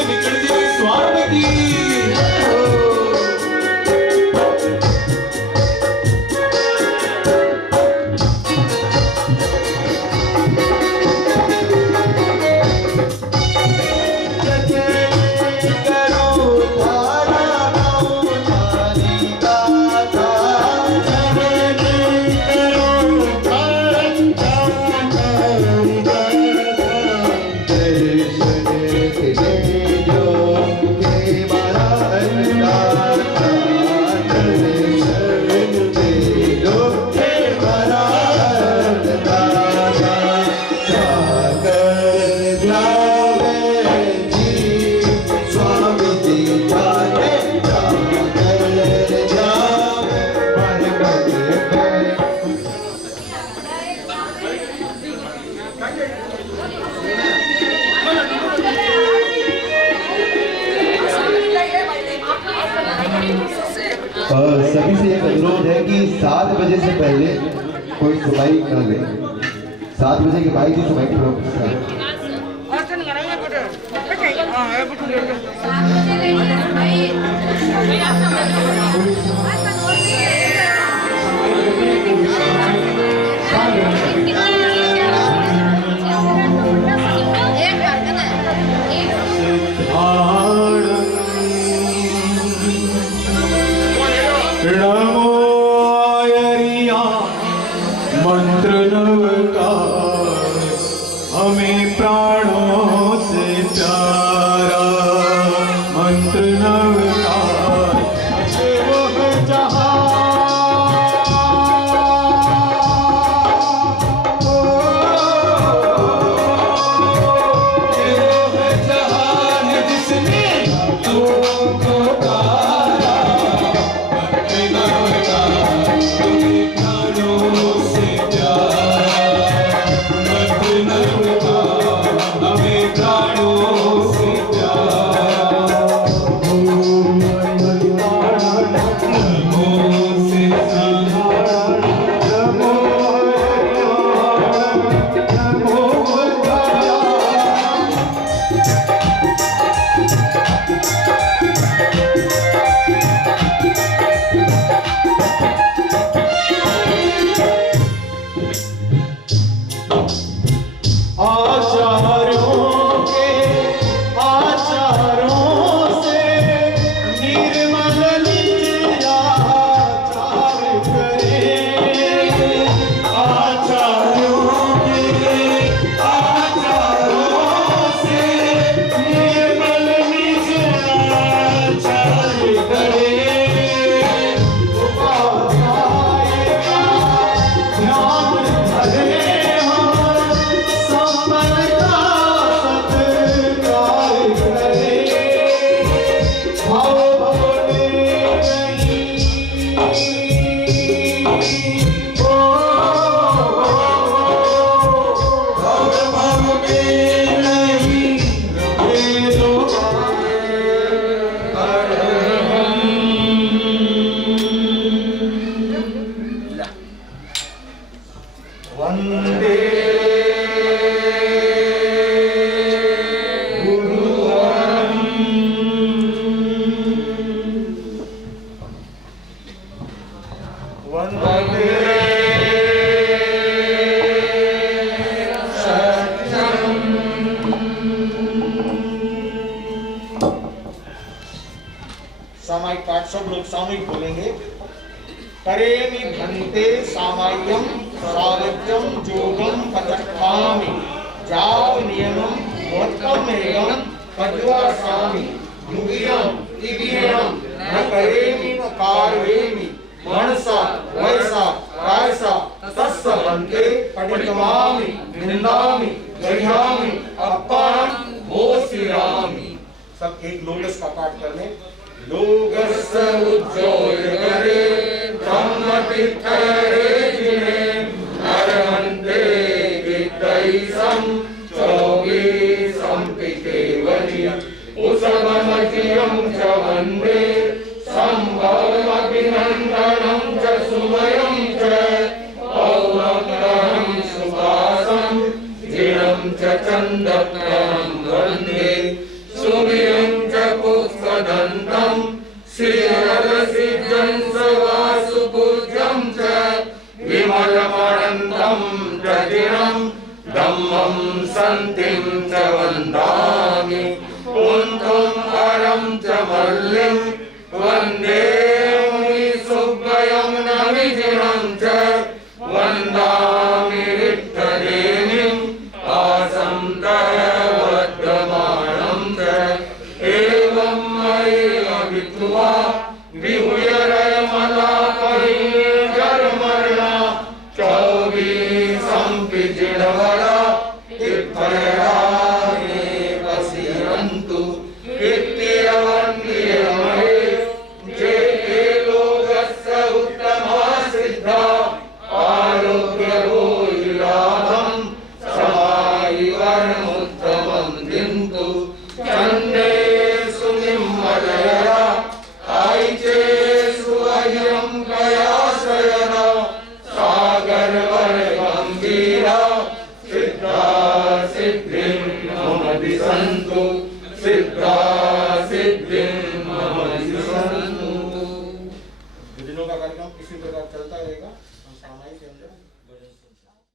विकट स्वामी की सभी से एक अनुरोध है कि 7 बजे से पहले कोई सफाई न ले। 7 बजे के बाद ही सफाई की व्यवस्था है। मंत्र नव का हमें प्राणों से प्यारा, मंत्र नव का वो जहां जिसने तुमको तारा, मंत्र नव का हमें प्राणों से सामायिक पाठ सब लोग सामूहिक बोलेंगे। करेमि भन्ते सामाय्यम सावज्यम जोगम पचक्खामि जाव नियमम मोत्तमेयम पद्वासामि युगियम तिगियम न करेमि न कारवेमि मनसा वैसा कायसा तस्स भन्ते पठितमामि निन्दामि गृह्यामि अपमानं भोस्यामि। सब एक लोटस का पाठ कर लें। लोगस्य उज्जोय करे ब्रह्मतीर्थरे जिने अरहन्ते विद्वैसं चौगे संपिकेवनि उसममतियं च वन्दे संभवमभिनन्दनं च सुमयं च पौरं सुभासं दृढं च चन्दनं वन्दे सुमिरं ददामि कुन्तुम् परं च मल्लिं वन्दे मुनिसुब्बयं नमिजिनं च वन्दामि रिक्तदेवीम् आसन्तः वर्धमानं च एवं मयि अभित्वा विहुयरयमलापरिजर्मणा चौबीसंपि जिणवरा इत्परामे वसिरन्तु इत्यवन्दियमये जे लोकस्य उत्तमा सिद्धा आरोग्यभूयिलाभं समायुवर्मुत्तमं दिन्तु चन्दे सुनिम्मलयरा आइचे सुअयं कयाश्रयना सागरवर गंभीरा सिद्धा सिद्धिं मम दिशन्तु सिद्धा